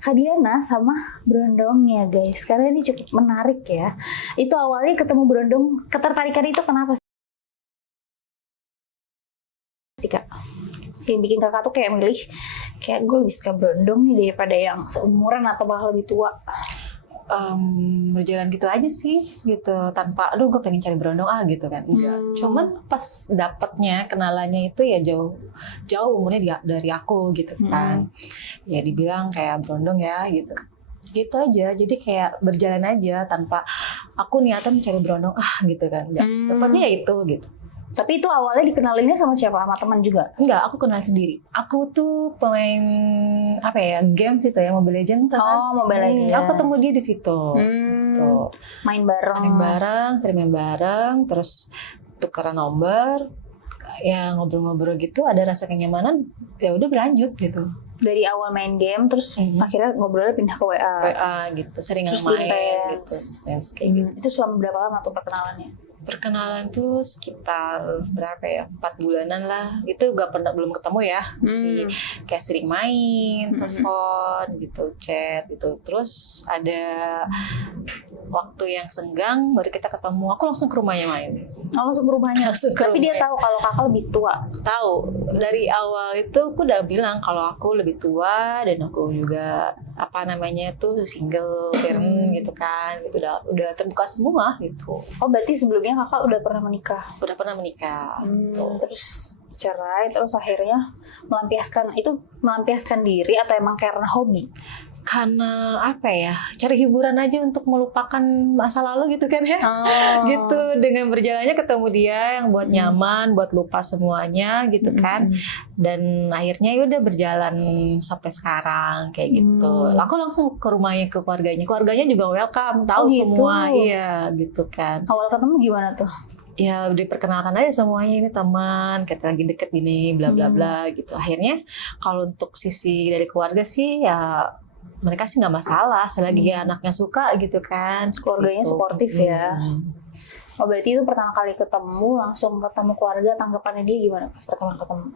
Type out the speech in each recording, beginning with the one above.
Kak Diana sama Brondongnya guys, karena ini cukup menarik ya. Itu awalnya ketemu Brondong, ketertarikan itu kenapa sih Kak? Yang bikin kakak tuh kayak milih, kayak gue lebih suka Brondong nih daripada yang seumuran atau malah lebih tua. Berjalan gitu aja sih gitu, tanpa aduh gue pengen cari Brondong gitu kan, enggak. Cuman pas dapetnya kenalannya itu ya jauh umurnya dari aku gitu kan. Ya dibilang kayak Brondong ya gitu aja, jadi kayak berjalan aja tanpa aku niatan mencari Brondong gitu kan, tepatnya ya itu gitu. Tapi itu awalnya dikenalinnya sama siapa? Sama teman juga? Enggak, aku kenal sendiri. Aku tuh pemain games itu ya, Mobile Legends kan. Oh, Mobile Legends. Aku ketemu dia di situ. Tuh. Main bareng, sering main bareng, terus tukeran nomor, ya ngobrol-ngobrol gitu, ada rasa kenyamanan, ya udah berlanjut gitu. Dari awal main game, terus akhirnya ngobrolnya pindah ke WA gitu, sering terus main gitu. Kayak gitu. Itu selama berapa lama tuh perkenalannya? Perkenalan tuh sekitar berapa ya, 4 bulanan lah. Itu belum ketemu ya, masih kayak sering main, telepon gitu, chat gitu. Terus ada waktu yang senggang baru kita ketemu, aku langsung ke rumahnya main. Langsung ke rumahnya? Tapi dia tahu kalau kakak lebih tua? Tahu, dari awal itu aku udah bilang kalau aku lebih tua dan aku juga single parent gitu kan, gitu udah terbuka semua gitu. Oh berarti sebelumnya kakak udah pernah menikah? Udah pernah menikah. Terus cerai, terus akhirnya melampiaskan diri atau emang karena hobi? Karena cari hiburan aja untuk melupakan masa lalu gitu kan ya. Gitu, dengan berjalannya ketemu dia yang buat nyaman, buat lupa semuanya gitu kan. Dan akhirnya ya udah berjalan sampai sekarang kayak gitu. Aku langsung ke rumahnya, ke keluarganya juga welcome, tahu semua. Iya gitu kan. Awal ketemu gimana tuh? Ya diperkenalkan aja semuanya, ini teman, kita lagi deket gini, bla bla bla gitu. Akhirnya kalau untuk sisi dari keluarga sih ya mereka sih nggak masalah selagi anaknya suka gitu kan. Keluarganya gitu. Suportif ya. Oh berarti itu pertama kali ketemu, langsung ketemu keluarga, tanggapannya dia gimana pas pertama ketemu?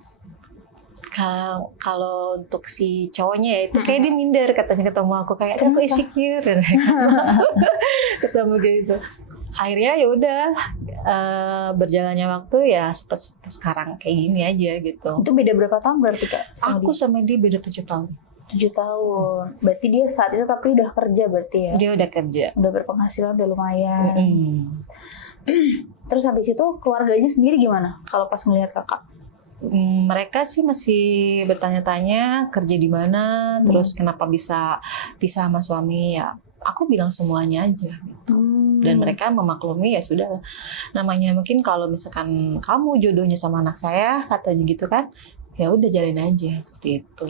Kalau untuk si cowoknya ya itu kayak dia minder katanya ketemu aku, kayak aku insecure ketemu gitu. Akhirnya ya udah berjalannya waktu ya sekarang kayak gini aja gitu. Itu beda berapa tahun berarti Kak? Aku sama dia beda 7 tahun. 7 tahun. Berarti dia saat itu tapi udah kerja berarti ya? Dia udah kerja. Udah berpenghasilan, udah lumayan. Terus habis itu keluarganya sendiri gimana kalau pas ngelihat kakak? Mereka sih masih bertanya-tanya kerja di mana, terus kenapa bisa pisah sama suami ya. Aku bilang semuanya aja gitu. Dan mereka memaklumi, ya sudah. Namanya mungkin kalau misalkan kamu jodohnya sama anak saya, katanya gitu kan. Ya udah jalin aja seperti itu.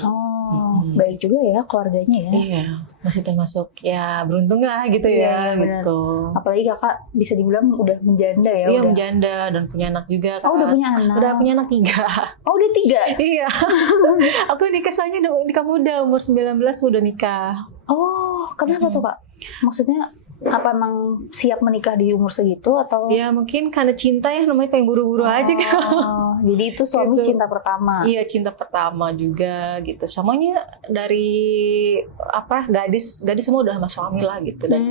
Baik juga ya keluarganya ya. Iya, masih termasuk ya beruntung lah gitu ya gitu. Apalagi kakak bisa dibilang udah menjanda ya. Iya, menjanda dan punya anak juga kan. Oh udah punya anak? Udah punya anak 3. Oh udah 3? Iya. Aku nikah soalnya nikah muda, umur 19 udah nikah. Oh kenapa tuh Kak? Maksudnya apa emang siap menikah di umur segitu atau? Ya mungkin karena cinta ya, namanya pengen buru-buru aja gitu. Jadi itu suami gitu. Cinta pertama? Iya, cinta pertama juga gitu. Semuanya dari gadis semua udah sama suami lah gitu. Dan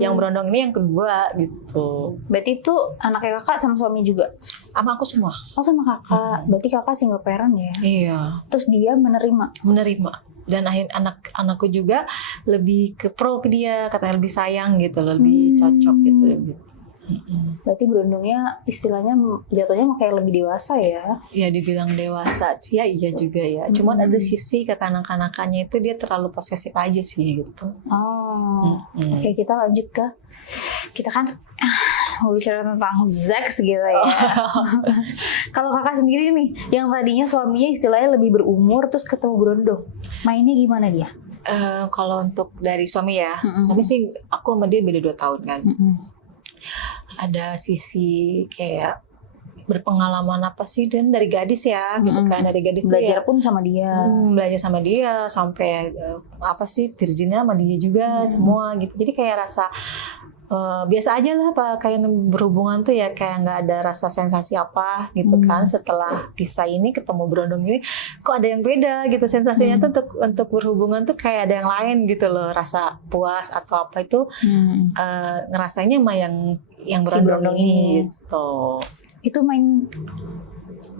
yang Brondong ini yang kedua gitu. Berarti itu anaknya kakak sama suami juga? Sama aku semua. Oh sama kakak. Berarti kakak single parent ya? Iya. Terus dia menerima? Dan anakku juga lebih ke pro ke dia, katanya lebih sayang gitu, lebih cocok gitu. Berarti Brondongnya istilahnya jatuhnya kayak lebih dewasa ya? Ya dibilang dewasa sih ya, iya juga ya. Cuman ada sisi kekanak-kanakannya itu dia terlalu posesif aja sih gitu. Oke, kita lanjut ke kita kan mau bicara tentang seks gitu ya. Kalau kakak sendiri nih, yang tadinya suaminya istilahnya lebih berumur terus ketemu Brondong, mainnya gimana dia? Kalau untuk dari suami ya, suami sih aku sama dia beda 2 tahun kan. Ada sisi kayak berpengalaman apa sih, dan dari gadis ya gitu kan, dari gadis belajar ya, pun sama dia, belajar sama dia sampai virginnya sama dia juga semua gitu. Jadi kayak rasa biasa aja lah Pak, kayak berhubungan tuh ya kayak nggak ada rasa sensasi apa gitu kan. Setelah pisah ini ketemu berondong ini kok ada yang beda gitu sensasinya tuh untuk berhubungan tuh kayak ada yang lain gitu loh, rasa puas atau apa itu ngerasanya sama yang berondong ini gitu. Itu main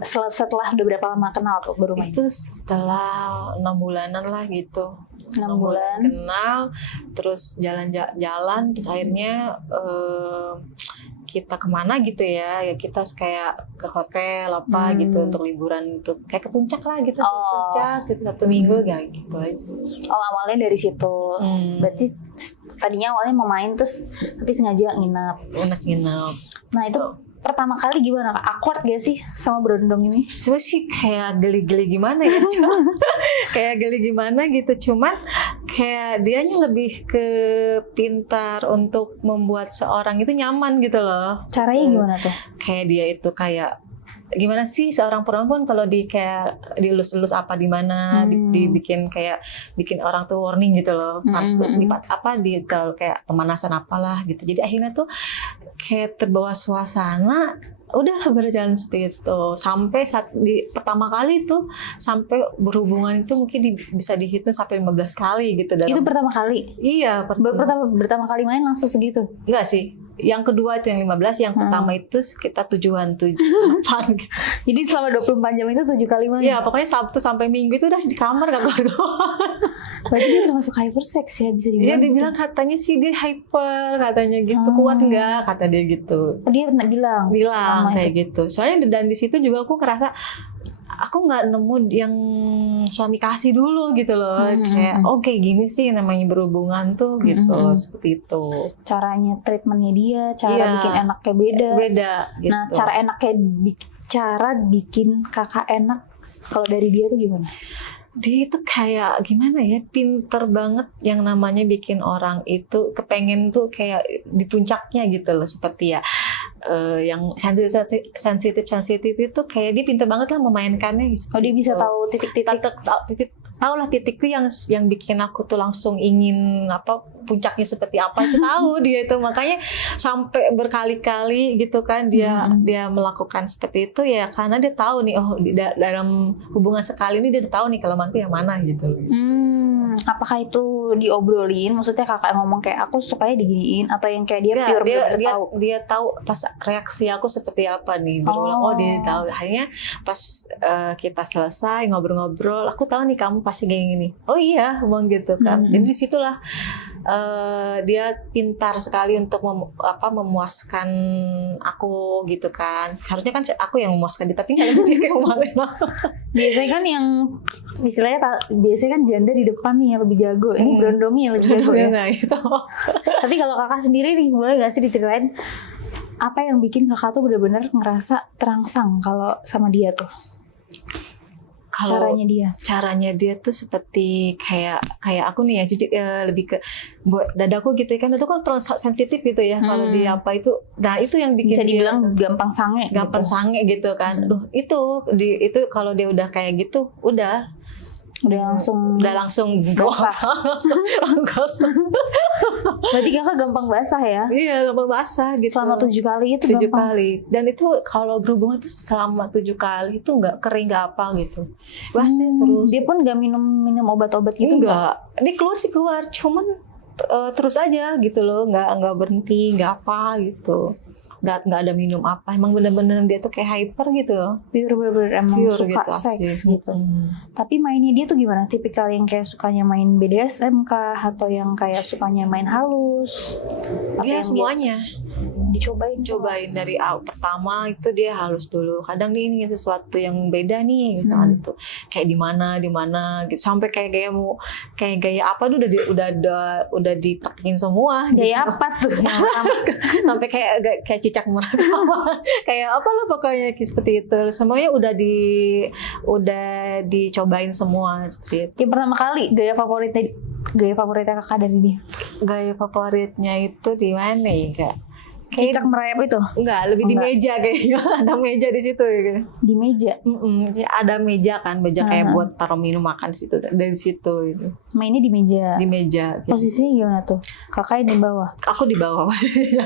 setelah udah berapa lama kenal tuh baru main? Itu setelah 6 bulanan lah gitu. 6 bulan kenal, terus jalan-jalan, terus akhirnya kita kemana gitu ya kita kayak ke hotel apa gitu untuk liburan, untuk kayak ke puncak lah gitu, ke puncak gitu 1 minggu gitu aja. Awalnya dari situ. Berarti tadinya awalnya mau main terus tapi sengaja nginep. Nah itu pertama kali gimana? Awkward gak sih sama berondong ini? Sebenarnya sih kayak geli-geli gimana ya, kayak geli gimana gitu. Cuman kayak dianya lebih ke pintar untuk membuat seorang itu nyaman gitu loh. Caranya gimana tuh? Kayak dia itu kayak gimana sih seorang perempuan kalau kayak dilus-lus apa di mana, dibikin kayak bikin orang tuh warning gitu loh. Terlalu kayak pemanasan apalah gitu. Jadi akhirnya tuh kayak terbawa suasana, udahlah berjalan seperti itu sampai saat pertama kali tuh sampai berhubungan itu mungkin bisa dihitung sampai 15 kali gitu. Itu pertama kali? Iya, pertama kali main langsung segitu? Enggak sih, yang kedua itu yang 15, yang pertama itu sekitar 7-8 gitu. Jadi selama 24 jam itu 7 kali main? Iya, pokoknya Sabtu sampai Minggu itu udah di kamar gak keluar. Berarti dia termasuk hypersex ya, bisa dibilang? Iya, dibilang gitu. Katanya sih dia hyper, katanya gitu. Kuat nggak, kata dia gitu. Dia pernah bilang kayak gitu. Soalnya dan di situ juga aku ngerasa aku nggak nemu yang suami kasih dulu gitu loh. Kayak kayak gini sih namanya berhubungan tuh gitu loh, seperti itu. Caranya treatmentnya dia, cara bikin enaknya beda gitu. Nah cara bikin kakak enak kalau dari dia tuh gimana? Dia itu kayak gimana ya, pinter banget yang namanya bikin orang itu kepengen tuh kayak di puncaknya gitu loh, seperti ya yang sensitif itu kayak dia pinter banget lah memainkannya gitu. Dia bisa tahu titik-titik, tahu lah titikku yang bikin aku tuh langsung ingin puncaknya seperti apa itu tahu dia itu, makanya sampai berkali-kali gitu kan dia melakukan seperti itu ya karena dia tahu nih dalam hubungan sekali ini dia tahu nih kelemahanku yang mana gitu loh. Apakah itu diobrolin? Maksudnya kakak ngomong kayak aku sukanya diginiin atau yang kayak dia tahu? Dia tahu pas reaksi aku seperti apa nih. Berulang dia tahu. Akhirnya pas kita selesai ngobrol-ngobrol, aku tahu nih kamu pasti gini. Oh iya, ngomong gitu kan. Jadi disitulah dia pintar sekali untuk memuaskan aku gitu kan. Harusnya kan aku yang memuaskan dia, tapi nggak dia kayak memuaskan. Biasanya kan yang istilahnya biasanya kan janda di depan nih yang lebih jago. Ini berondongnya yang lebih jago ya. Gitu. Tapi kalau kakak sendiri nih, boleh gak sih diceritain apa yang bikin kakak tuh benar-benar ngerasa terangsang kalau sama dia tuh? Caranya dia tuh seperti kayak aku nih ya, jadi lebih ke buat dadaku gitu kan, itu kan terlalu sensitif gitu ya kalau dia apa itu, nah itu yang bikin bisa dibilang gampang sange gitu kan. Itu kalau dia udah kayak gitu udah langsung Berarti kakak gampang basah ya? Iya, gampang basah gitu. Selama 7 kali itu 7 kali. Dan itu kalau berhubungan tuh selama 7 kali itu nggak kering, nggak apa gitu. Basah terus. Dia pun nggak minum obat-obat gitu? Enggak. Dia keluar, cuman terus aja gitu loh, nggak berhenti, nggak apa gitu. Nggak ada minum apa, emang bener-bener dia tuh kayak hyper gitu loh. Pure emang pure suka gitu, seks gitu. Tapi mainnya dia tuh gimana? Tipikal yang kayak sukanya main BDSM kah? Atau yang kayak sukanya main halus? Dia semuanya dicobain dari pertama itu dia halus dulu. Kadang dia ingin sesuatu yang beda nih, misalnya itu kayak di mana gitu, sampai kayak gaya apa tuh udah dipraktekin semua. Gaya gitu. apa tuh? Sampai kayak cicak murah kayak apa lah pokoknya seperti itu. Semuanya udah dicobain semua seperti itu. Yang pertama kali gaya favoritnya kakak dari dia? Gaya favoritnya itu di mana ya, Kak? Cicak merayap itu Enggak, lebih di Enggak. meja kayaknya. Ada meja di situ ya. Kak. di meja. Ada meja kan, meja kayak buat taruh minum makan situ, dari situ itu. Mainnya di meja. Di meja. Gitu. Posisinya gimana tuh? Kakaknya di bawah. Aku di bawah posisinya.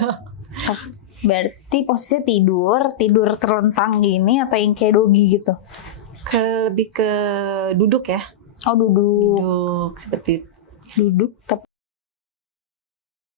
Berarti posisinya tidur terlentang gini atau yang kayak dogi gitu? Lebih ke duduk ya. Oh duduk. Duduk seperti Duduk tapi